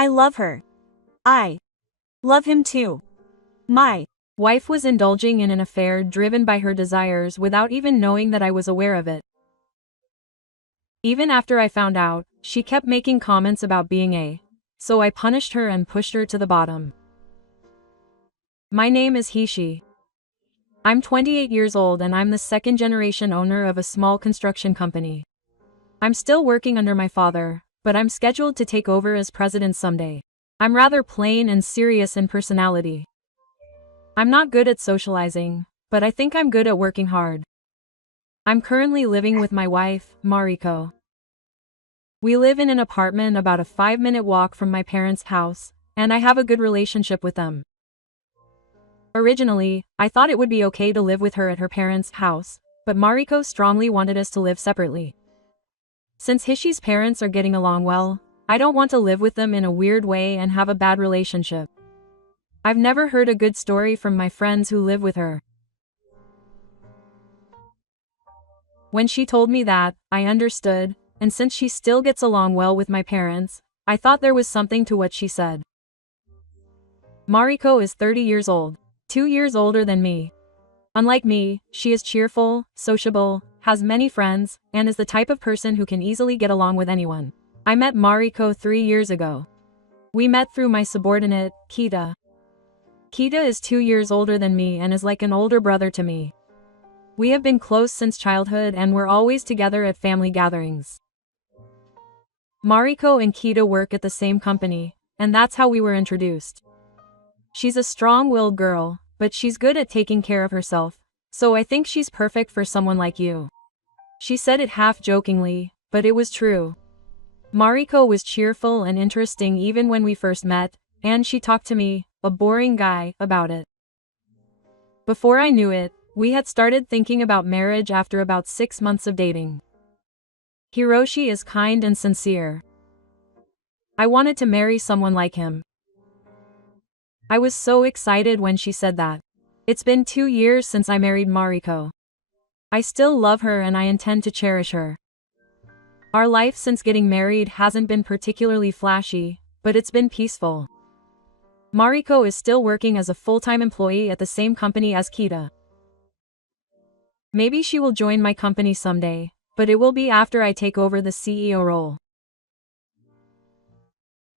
I love her. I love him too. My wife was indulging in an affair driven by her desires without even knowing that I was aware of it. Even after I found out, she kept making comments about being a, so I punished her and pushed her to the bottom. My name is Hishi. I'm 28 years old and I'm the second generation owner of a small construction company. I'm still working under my father, but I'm scheduled to take over as president someday. I'm rather plain and serious in personality. I'm not good at socializing, but I think I'm good at working hard. I'm currently living with my wife, Mariko. We live in an apartment about a 5-minute walk from my parents' house, and I have a good relationship with them. Originally, I thought it would be okay to live with her at her parents' house, but Mariko strongly wanted us to live separately. Since Hishi's parents are getting along well, I don't want to live with them in a weird way and have a bad relationship. I've never heard a good story from my friends who live with her. When she told me that, I understood, and since she still gets along well with my parents, I thought there was something to what she said. Mariko is 30 years old, 2 years older than me. Unlike me, she is cheerful, sociable, has many friends, and is the type of person who can easily get along with anyone. I met Mariko 3 years ago. We met through my subordinate, Kita. Kita is 2 years older than me and is like an older brother to me. We have been close since childhood and we're always together at family gatherings. Mariko and Kita work at the same company, and that's how we were introduced. She's a strong-willed girl, but she's good at taking care of herself, so I think she's perfect for someone like you. She said it half-jokingly, but it was true. Mariko was cheerful and interesting even when we first met, and she talked to me, a boring guy, about it. Before I knew it, we had started thinking about marriage after about 6 months of dating. Hiroshi is kind and sincere. I wanted to marry someone like him. I was so excited when she said that. It's been 2 years since I married Mariko. I still love her and I intend to cherish her. Our life since getting married hasn't been particularly flashy, but it's been peaceful. Mariko is still working as a full-time employee at the same company as Kita. Maybe she will join my company someday, but it will be after I take over the CEO role.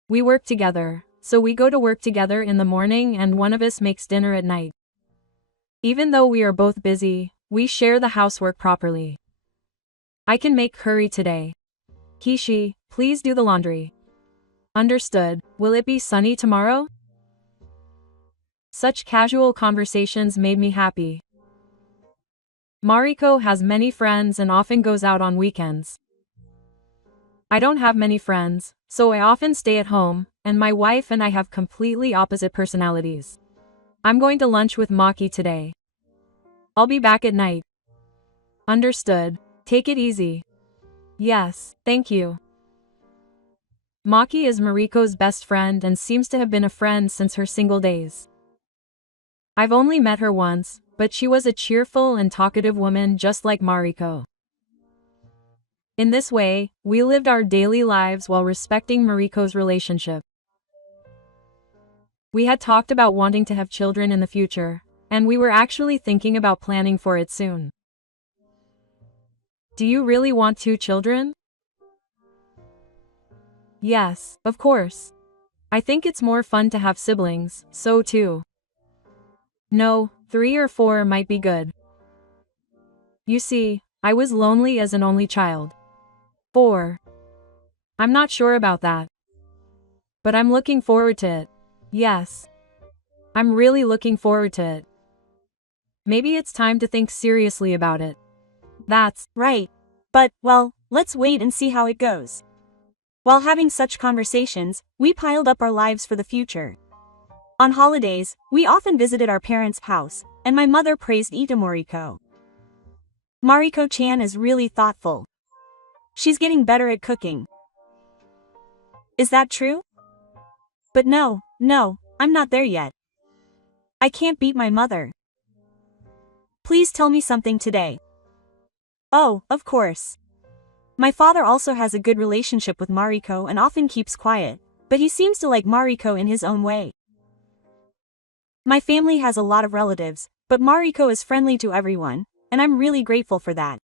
We work together, so we go to work together in the morning and one of us makes dinner at night. Even though we are both busy, we share the housework properly. I can make curry today. Hishi, please do the laundry. Understood. Will it be sunny tomorrow? Such casual conversations made me happy. Mariko has many friends and often goes out on weekends. I don't have many friends, so I often stay at home, and my wife and I have completely opposite personalities. I'm going to lunch with Maki today. I'll be back at night. Understood. Take it easy. Yes, thank you. Maki is Mariko's best friend and seems to have been a friend since her single days. I've only met her once, but she was a cheerful and talkative woman just like Mariko. In this way, we lived our daily lives while respecting Mariko's relationship. We had talked about wanting to have children in the future, and we were actually thinking about planning for it soon. Do you really want 2 children? Yes, of course. I think it's more fun to have siblings, so too. No, 3 or 4 might be good. You see, I was lonely as an only child. 4. I'm not sure about that. But I'm looking forward to it. Yes. I'm really looking forward to it. Maybe it's time to think seriously about it. That's right. But, well, let's wait and see how it goes. While having such conversations, we piled up our lives for the future. On holidays, we often visited our parents' house, and my mother praised Mariko. Mariko-chan is really thoughtful. She's getting better at cooking. Is that true? But no, I'm not there yet. I can't beat my mother. Please tell me something today. Oh, of course. My father also has a good relationship with Mariko and often keeps quiet, but he seems to like Mariko in his own way. My family has a lot of relatives, but Mariko is friendly to everyone, and I'm really grateful for that.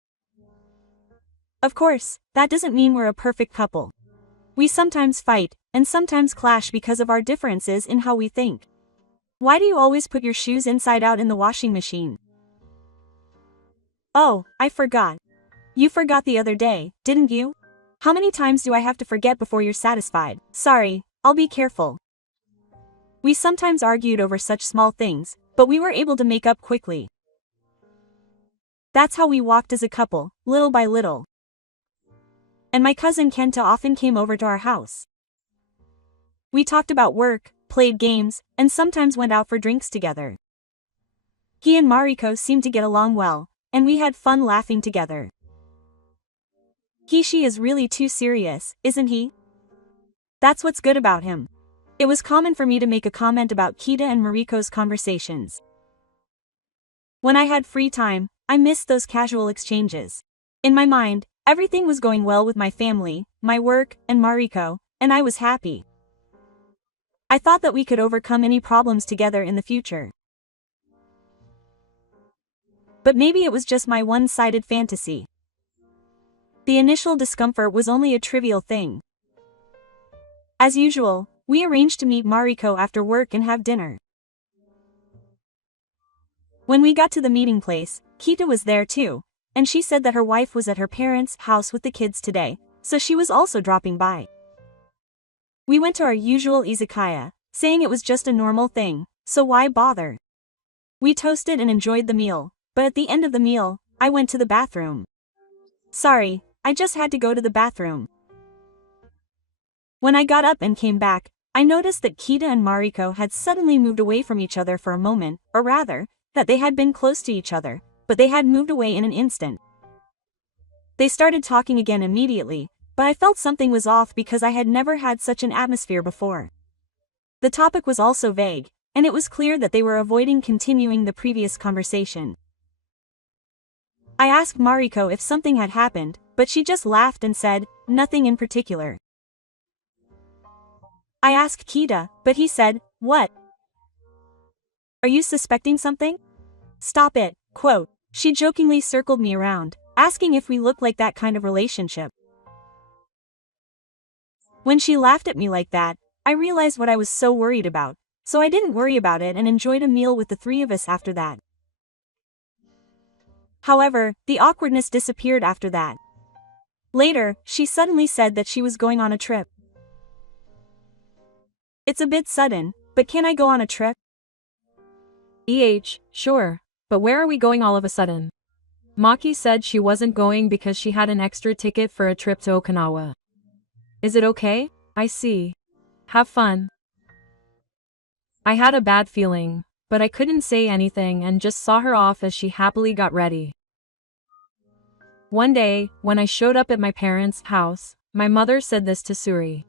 Of course, that doesn't mean we're a perfect couple. We sometimes fight, and sometimes clash because of our differences in how we think. Why do you always put your shoes inside out in the washing machine? Oh, I forgot. You forgot the other day, didn't you? How many times do I have to forget before you're satisfied? Sorry, I'll be careful. We sometimes argued over such small things, but we were able to make up quickly. That's how we walked as a couple, little by little. And my cousin Kenta often came over to our house. We talked about work, played games, and sometimes went out for drinks together. He and Mariko seemed to get along well, and we had fun laughing together. She is really too serious, isn't he? That's what's good about him. It was common for me to make a comment about Kita and Mariko's conversations. When I had free time, I missed those casual exchanges. In my mind, everything was going well with my family, my work, and Mariko, and I was happy. I thought that we could overcome any problems together in the future. But maybe it was just my one-sided fantasy. The initial discomfort was only a trivial thing. As usual, we arranged to meet Mariko after work and have dinner. When we got to the meeting place, Kita was there too, and she said that her wife was at her parents' house with the kids today, so she was also dropping by. We went to our usual izakaya, saying it was just a normal thing, so why bother? We toasted and enjoyed the meal, but at the end of the meal, I went to the bathroom. Sorry, I just had to go to the bathroom. When I got up and came back, I noticed that Kita and Mariko had suddenly moved away from each other for a moment, or rather, that they had been close to each other, but they had moved away in an instant. They started talking again immediately, but I felt something was off because I had never had such an atmosphere before. The topic was also vague, and it was clear that they were avoiding continuing the previous conversation. I asked Mariko if something had happened, but she just laughed and said, nothing in particular. I asked Kita, but he said, what? Are you suspecting something? Stop it, quote. She jokingly circled me around, asking if we looked like that kind of relationship. When she laughed at me like that, I realized what I was so worried about, so I didn't worry about it and enjoyed a meal with the three of us after that. However, the awkwardness disappeared after that. Later, she suddenly said that she was going on a trip. It's a bit sudden, but can I go on a trip? Sure. But where are we going all of a sudden? Maki said she wasn't going because she had an extra ticket for a trip to Okinawa. Is it okay? I see. Have fun. I had a bad feeling, but I couldn't say anything and just saw her off as she happily got ready. One day, when I showed up at my parents' house, my mother said this to Suri.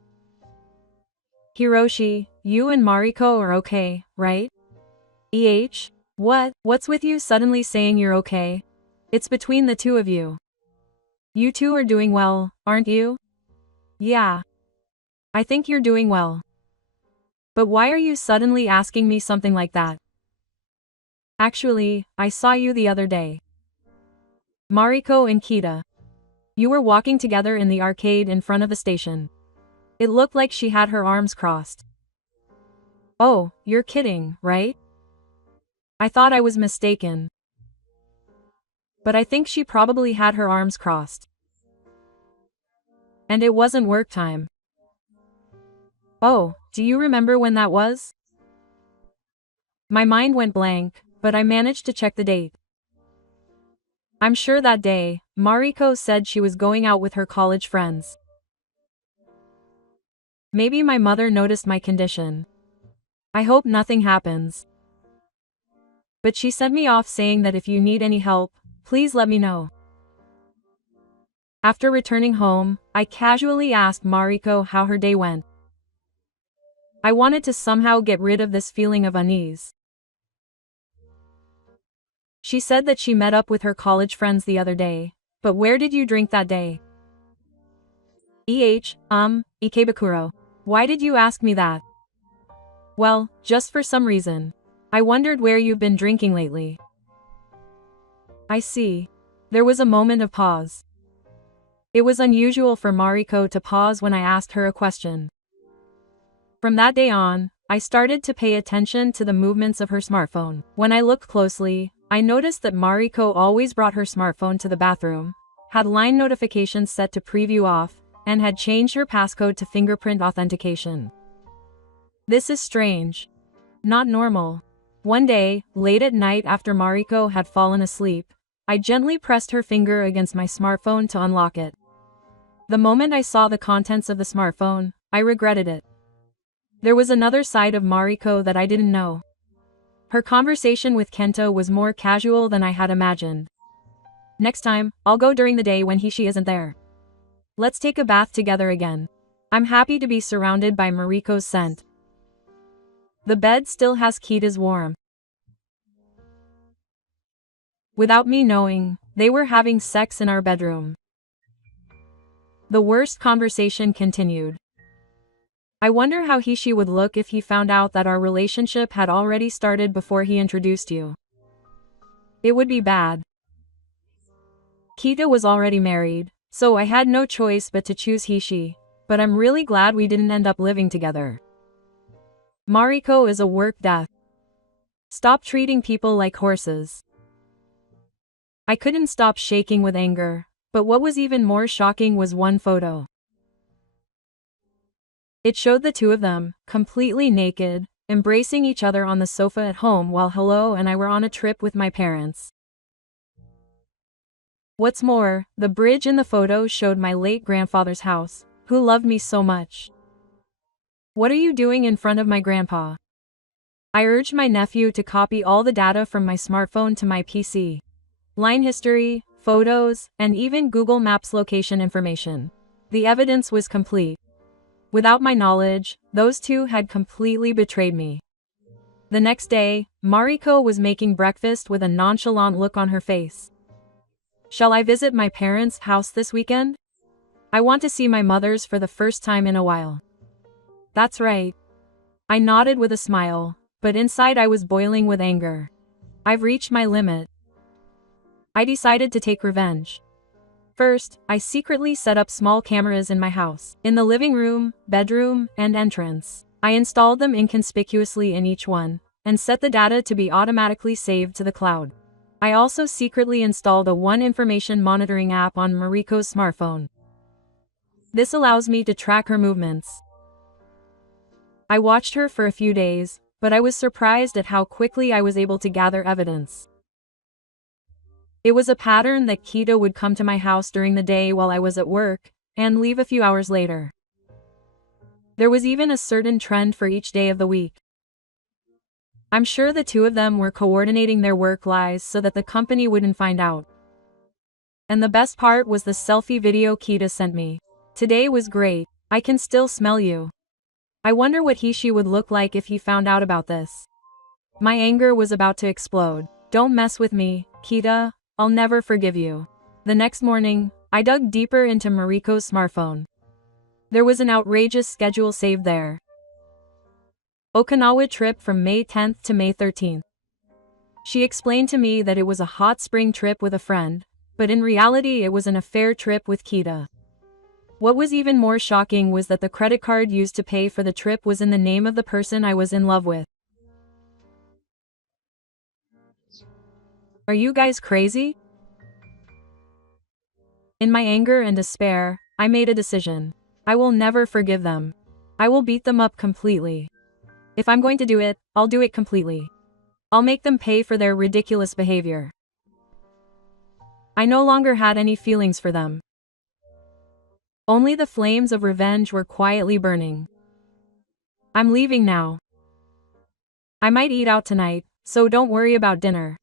Hiroshi, you and Mariko are okay, right? What? What's with you suddenly saying you're okay? It's between the two of you. You two are doing well, aren't you? Yeah. I think you're doing well. But why are you suddenly asking me something like that? Actually, I saw you the other day. Mariko and Kita. You were walking together in the arcade in front of the station. It looked like she had her arms crossed. Oh, you're kidding, right? I thought I was mistaken. But I think she probably had her arms crossed. And it wasn't work time. Oh, do you remember when that was? My mind went blank, but I managed to check the date. I'm sure that day, Mariko said she was going out with her college friends. Maybe my mother noticed my condition. I hope nothing happens. But she sent me off saying that if you need any help, please let me know. After returning home, I casually asked Mariko how her day went. I wanted to somehow get rid of this feeling of unease. She said that she met up with her college friends the other day, but where did you drink that day? Ikebukuro. Why did you ask me that? Well, just for some reason. I wondered where you've been drinking lately. I see. There was a moment of pause. It was unusual for Mariko to pause when I asked her a question. From that day on, I started to pay attention to the movements of her smartphone. When I looked closely, I noticed that Mariko always brought her smartphone to the bathroom, had line notifications set to preview off, and had changed her passcode to fingerprint authentication. This is strange. Not normal. One day, late at night after Mariko had fallen asleep, I gently pressed her finger against my smartphone to unlock it. The moment I saw the contents of the smartphone, I regretted it. There was another side of Mariko that I didn't know. Her conversation with Kento was more casual than I had imagined. Next time, I'll go during the day when she isn't there. Let's take a bath together again. I'm happy to be surrounded by Mariko's scent. The bed still has Kita's warmth. Without me knowing, they were having sex in our bedroom. The worst conversation continued. I wonder how she would look if he found out that our relationship had already started before he introduced you. It would be bad. Kita was already married, so I had no choice but to choose she, but I'm really glad we didn't end up living together. Mariko is a work death. Stop treating people like horses. I couldn't stop shaking with anger, but what was even more shocking was one photo. It showed the two of them, completely naked, embracing each other on the sofa at home while Hello and I were on a trip with my parents. What's more, the bridge in the photo showed my late grandfather's house, who loved me so much. What are you doing in front of my grandpa? I urged my nephew to copy all the data from my smartphone to my PC. Line history, photos, and even Google Maps location information. The evidence was complete. Without my knowledge, those two had completely betrayed me. The next day, Mariko was making breakfast with a nonchalant look on her face. Shall I visit my parents' house this weekend? I want to see my mother's for the first time in a while. That's right. I nodded with a smile, but inside I was boiling with anger. I've reached my limit. I decided to take revenge. First, I secretly set up small cameras in my house. In the living room, bedroom, and entrance. I installed them inconspicuously in each one, and set the data to be automatically saved to the cloud. I also secretly installed a One Information Monitoring app on Mariko's smartphone. This allows me to track her movements. I watched her for a few days, but I was surprised at how quickly I was able to gather evidence. It was a pattern that Kita would come to my house during the day while I was at work, and leave a few hours later. There was even a certain trend for each day of the week. I'm sure the two of them were coordinating their work lives so that the company wouldn't find out. And the best part was the selfie video Kita sent me. Today was great. I can still smell you. I wonder what she would look like if he found out about this. My anger was about to explode. Don't mess with me, Kita. I'll never forgive you. The next morning, I dug deeper into Mariko's smartphone. There was an outrageous schedule saved there. Okinawa trip from May 10th to May 13th. She explained to me that it was a hot spring trip with a friend, but in reality it was an affair trip with Kita. What was even more shocking was that the credit card used to pay for the trip was in the name of the person I was in love with. Are you guys crazy? In my anger and despair, I made a decision. I will never forgive them. I will beat them up completely. If I'm going to do it, I'll do it completely. I'll make them pay for their ridiculous behavior. I no longer had any feelings for them. Only the flames of revenge were quietly burning. I'm leaving now. I might eat out tonight, so don't worry about dinner.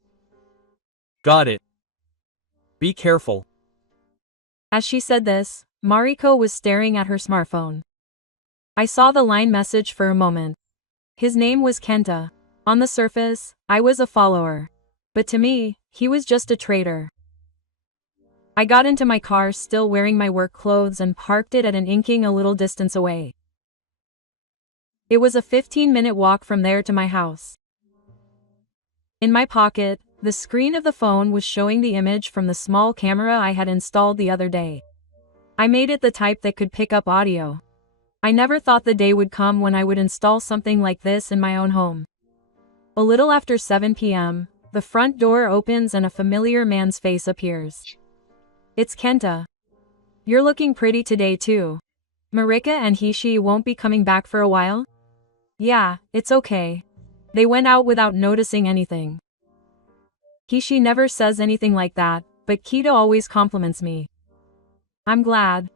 Got it. Be careful. As she said this, Mariko was staring at her smartphone. I saw the line message for a moment. His name was Kenta. On the surface, I was a follower. But to me, he was just a traitor. I got into my car still wearing my work clothes and parked it at an inking a little distance away. It was a 15-minute walk from there to my house. In my pocket, the screen of the phone was showing the image from the small camera I had installed the other day. I made it the type that could pick up audio. I never thought the day would come when I would install something like this in my own home. A little after 7 p.m., the front door opens and a familiar man's face appears. It's Kenta. You're looking pretty today too. Marika and Hishi won't be coming back for a while? Yeah, it's okay. They went out without noticing anything. Hishi never says anything like that, but Kita always compliments me. I'm glad.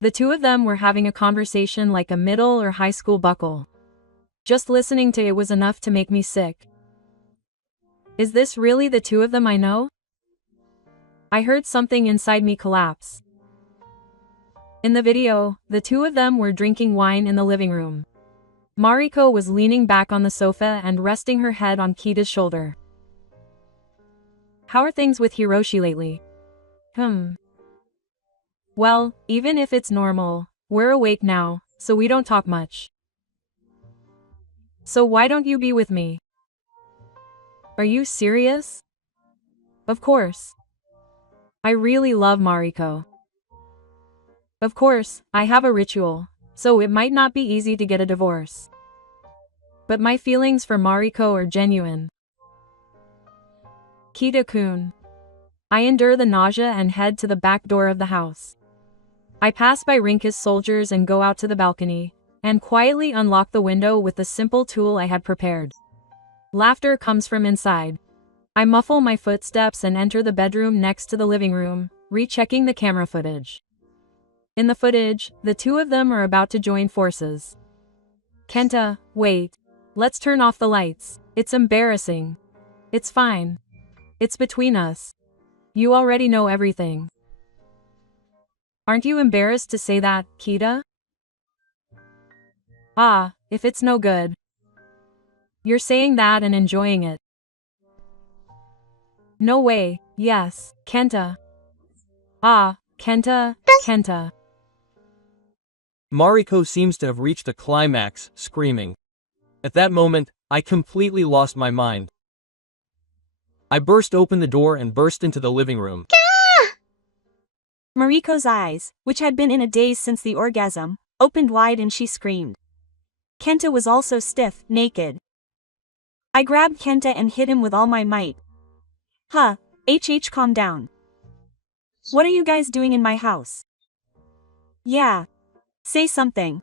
The two of them were having a conversation like a middle or high school buckle. Just listening to it was enough to make me sick. Is this really the two of them I know? I heard something inside me collapse. In the video, the two of them were drinking wine in the living room. Mariko was leaning back on the sofa and resting her head on Kita's shoulder. How are things with Hiroshi lately? Well, even if it's normal, we're awake now, so we don't talk much. So why don't you be with me? Are you serious? Of course. I really love Mariko. Of course, I have a ritual, so it might not be easy to get a divorce. But my feelings for Mariko are genuine. Kita-kun. I endure the nausea and head to the back door of the house. I pass by Rinka's soldiers and go out to the balcony, and quietly unlock the window with the simple tool I had prepared. Laughter comes from inside. I muffle my footsteps and enter the bedroom next to the living room, rechecking the camera footage. In the footage, the two of them are about to join forces. Kenta, wait. Let's turn off the lights. It's embarrassing. It's fine. It's between us. You already know everything. Aren't you embarrassed to say that, Kita? Ah, if it's no good. You're saying that and enjoying it. No way, yes, Kenta. Ah, Kenta, Kenta. Mariko seems to have reached a climax, screaming. At that moment, I completely lost my mind. I burst open the door and burst into the living room. Mariko's eyes, which had been in a daze since the orgasm, opened wide and she screamed. Kenta was also stiff, naked. I grabbed Kenta and hit him with all my might. Calm down. What are you guys doing in my house? Yeah. Say something.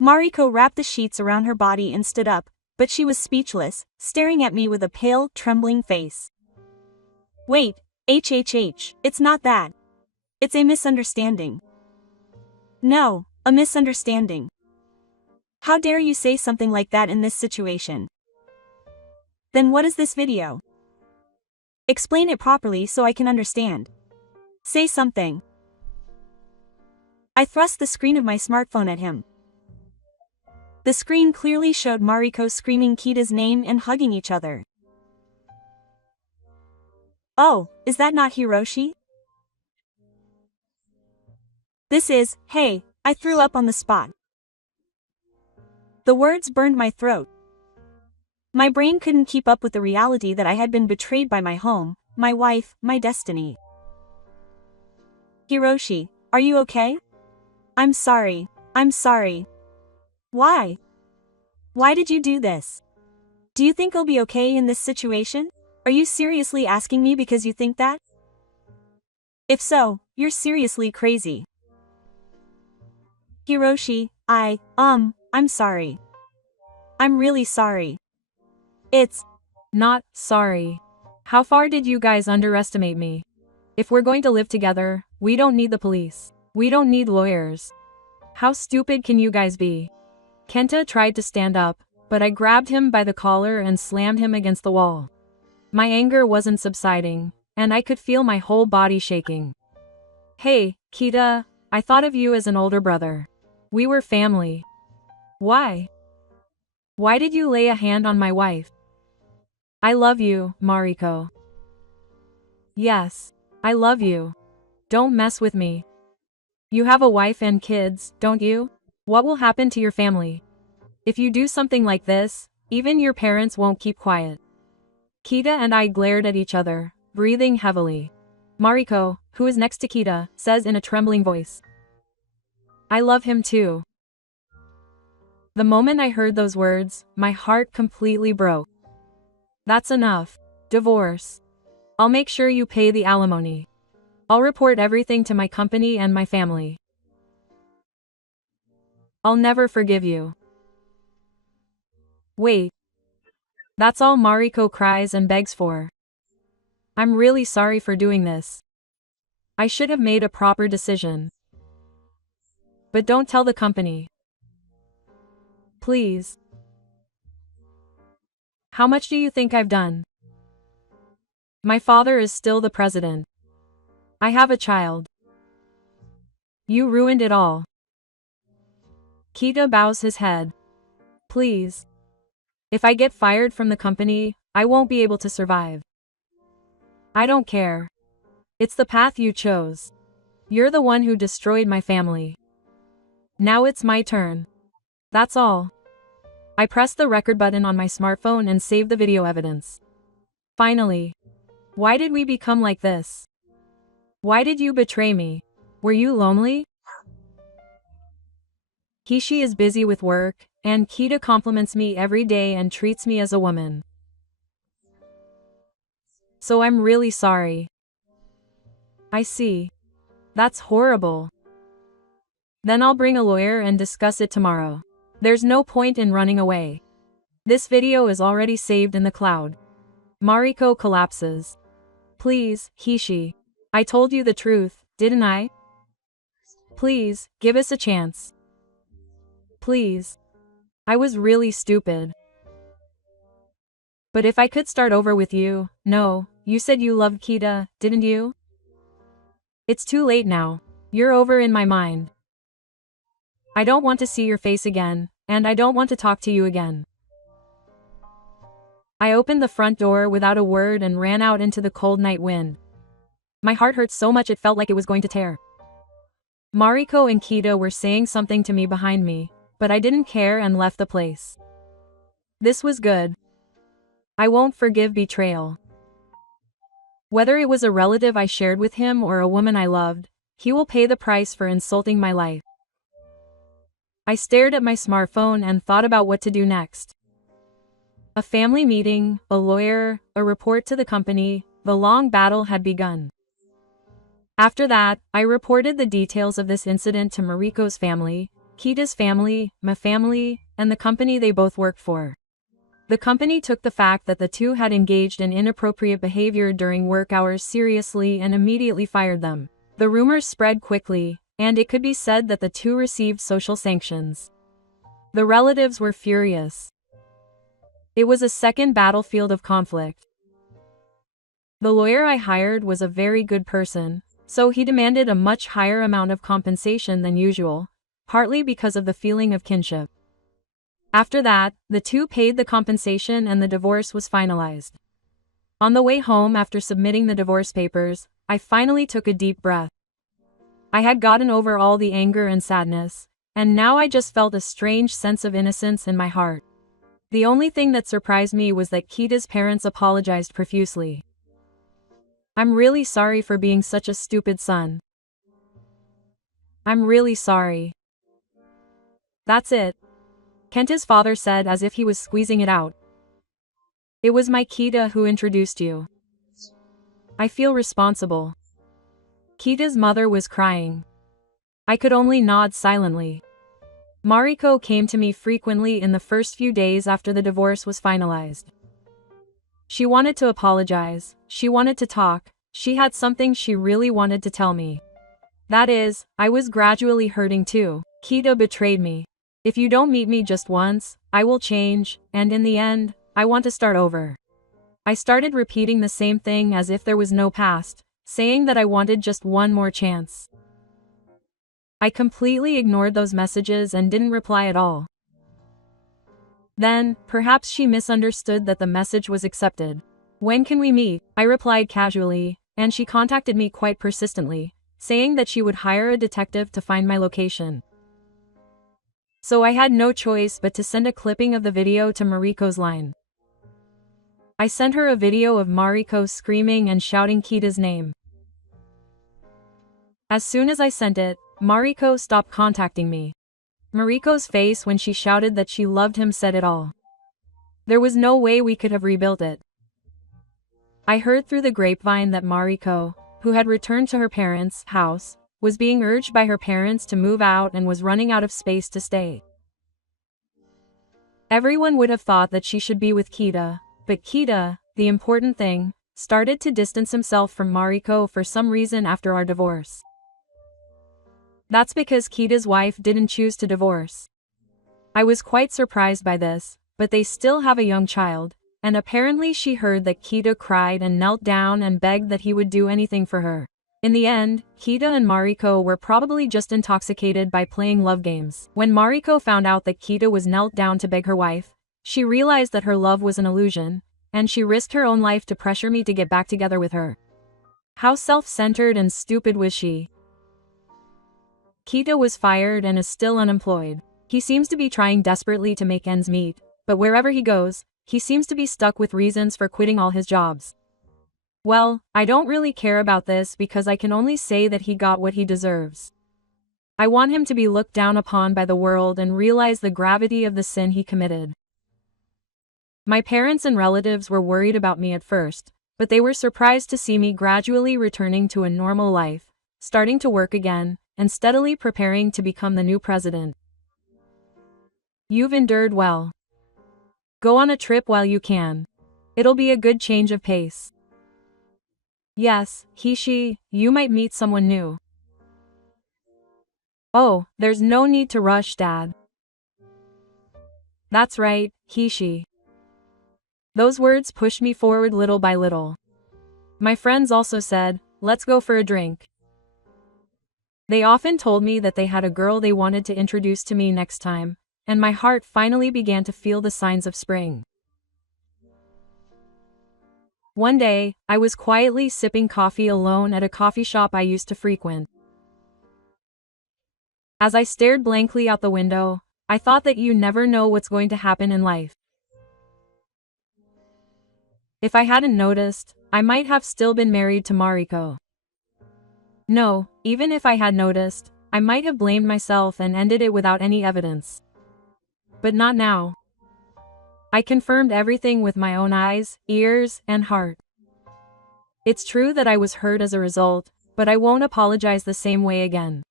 Mariko wrapped the sheets around her body and stood up, but she was speechless, staring at me with a pale, trembling face. Wait, it's not that. It's a misunderstanding. No, a misunderstanding. How dare you say something like that in this situation? Then what is this video? Explain it properly so I can understand. Say something. I thrust the screen of my smartphone at him. The screen clearly showed Mariko screaming Kita's name and hugging each other. Oh, is that not Hiroshi? This is, hey, I threw up on the spot. The words burned my throat. My brain couldn't keep up with the reality that I had been betrayed by my home, my wife, my destiny. Hiroshi, are you okay? I'm sorry. Why? Why did you do this? Do you think I'll be okay in this situation? Are you seriously asking me because you think that? If so, you're seriously crazy. Hiroshi, I'm sorry. I'm really sorry. It's not sorry. How far did you guys underestimate me? If we're going to live together, we don't need the police. We don't need lawyers. How stupid can you guys be? Kenta tried to stand up, but I grabbed him by the collar and slammed him against the wall. My anger wasn't subsiding, and I could feel my whole body shaking. Hey, Kita, I thought of you as an older brother. We were family. Why? Why did you lay a hand on my wife? I love you, Mariko. Yes, I love you. Don't mess with me. You have a wife and kids, don't you? What will happen to your family? If you do something like this, even your parents won't keep quiet. Kita and I glared at each other, breathing heavily. Mariko, who is next to Kita, says in a trembling voice, I love him too. The moment I heard those words, my heart completely broke. That's enough. Divorce. I'll make sure you pay the alimony. I'll report everything to my company and my family. I'll never forgive you. Wait. That's all Mariko cries and begs for. I'm really sorry for doing this. I should have made a proper decision. But don't tell the company. Please. How much do you think I've done? My father is still the president. I have a child. You ruined it all. Kita bows his head. Please. If I get fired from the company, I won't be able to survive. I don't care. It's the path you chose. You're the one who destroyed my family. Now it's my turn. That's all. I pressed the record button on my smartphone and saved the video evidence. Finally. Why did we become like this? Why did you betray me? Were you lonely? Hishi is busy with work, and Kita compliments me every day and treats me as a woman. So I'm really sorry. I see. That's horrible. Then I'll bring a lawyer and discuss it tomorrow. There's no point in running away. This video is already saved in the cloud. Mariko collapses. Please, Hishi. I told you the truth, didn't I? Please, give us a chance. Please. I was really stupid. But if I could start over with you, no, you said you loved Kita, didn't you? It's too late now. You're over in my mind. I don't want to see your face again, and I don't want to talk to you again. I opened the front door without a word and ran out into the cold night wind. My heart hurt so much it felt like it was going to tear. Mariko and Kita were saying something to me behind me, but I didn't care and left the place. This was good. I won't forgive betrayal. Whether it was a relative I shared with him or a woman I loved, he will pay the price for insulting my life. I stared at my smartphone and thought about what to do next. A family meeting, a lawyer, a report to the company, the long battle had begun. After that, I reported the details of this incident to Mariko's family, Kita's family, my family, and the company they both worked for. The company took the fact that the two had engaged in inappropriate behavior during work hours seriously and immediately fired them. The rumors spread quickly, and it could be said that the two received social sanctions. The relatives were furious. It was a second battlefield of conflict. The lawyer I hired was a very good person, so he demanded a much higher amount of compensation than usual, partly because of the feeling of kinship. After that, the two paid the compensation and the divorce was finalized. On the way home after submitting the divorce papers, I finally took a deep breath. I had gotten over all the anger and sadness, and now I just felt a strange sense of innocence in my heart. The only thing that surprised me was that Kita's parents apologized profusely. I'm really sorry for being such a stupid son. I'm really sorry. That's it. Kenta's father said as if he was squeezing it out. It was my Kita who introduced you. I feel responsible. Kita's mother was crying. I could only nod silently. Mariko came to me frequently in the first few days after the divorce was finalized. She wanted to apologize, she wanted to talk, she had something she really wanted to tell me. That is, I was gradually hurting too. Kita betrayed me. If you don't meet me just once, I will change, and in the end, I want to start over. I started repeating the same thing as if there was no past, saying that I wanted just one more chance. I completely ignored those messages and didn't reply at all. Then, perhaps she misunderstood that the message was accepted. When can we meet? I replied casually, and she contacted me quite persistently, saying that she would hire a detective to find my location. So I had no choice but to send a clipping of the video to Mariko's line. I sent her a video of Mariko screaming and shouting Kita's name. As soon as I sent it, Mariko stopped contacting me. Mariko's face when she shouted that she loved him said it all. There was no way we could have rebuilt it. I heard through the grapevine that Mariko, who had returned to her parents' house, was being urged by her parents to move out and was running out of space to stay. Everyone would have thought that she should be with Kita, but Kita, the important thing, started to distance himself from Mariko for some reason after our divorce. That's because Kita's wife didn't choose to divorce. I was quite surprised by this, but they still have a young child, and apparently she heard that Kita cried and knelt down and begged that he would do anything for her. In the end, Kita and Mariko were probably just intoxicated by playing love games. When Mariko found out that Kita was knelt down to beg her wife, she realized that her love was an illusion, and she risked her own life to pressure me to get back together with her. How self-centered and stupid was she? Kita was fired and is still unemployed. He seems to be trying desperately to make ends meet, but wherever he goes, he seems to be stuck with reasons for quitting all his jobs. Well, I don't really care about this because I can only say that he got what he deserves. I want him to be looked down upon by the world and realize the gravity of the sin he committed. My parents and relatives were worried about me at first, but they were surprised to see me gradually returning to a normal life, starting to work again, and steadily preparing to become the new president. You've endured well. Go on a trip while you can. It'll be a good change of pace. Yes, you might meet someone new. Oh, there's no need to rush, Dad. That's right, she. Those words pushed me forward little by little. My friends also said, let's go for a drink. They often told me that they had a girl they wanted to introduce to me next time, and my heart finally began to feel the signs of spring. One day, I was quietly sipping coffee alone at a coffee shop I used to frequent. As I stared blankly out the window, I thought that you never know what's going to happen in life. If I hadn't noticed, I might have still been married to Mariko. No, even if I had noticed, I might have blamed myself and ended it without any evidence. But not now. I confirmed everything with my own eyes, ears, and heart. It's true that I was hurt as a result, but I won't apologize the same way again.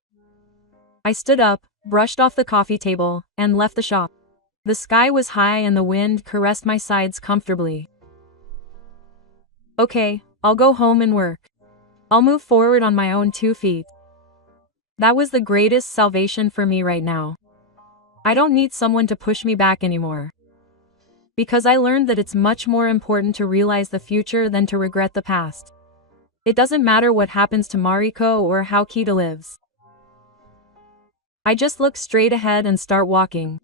I stood up, brushed off the coffee table, and left the shop. The sky was high and the wind caressed my sides comfortably. Okay, I'll go home and work. I'll move forward on my own 2 feet. That was the greatest salvation for me right now. I don't need someone to push me back anymore. Because I learned that it's much more important to realize the future than to regret the past. It doesn't matter what happens to Mariko or how Kita lives. I just look straight ahead and start walking.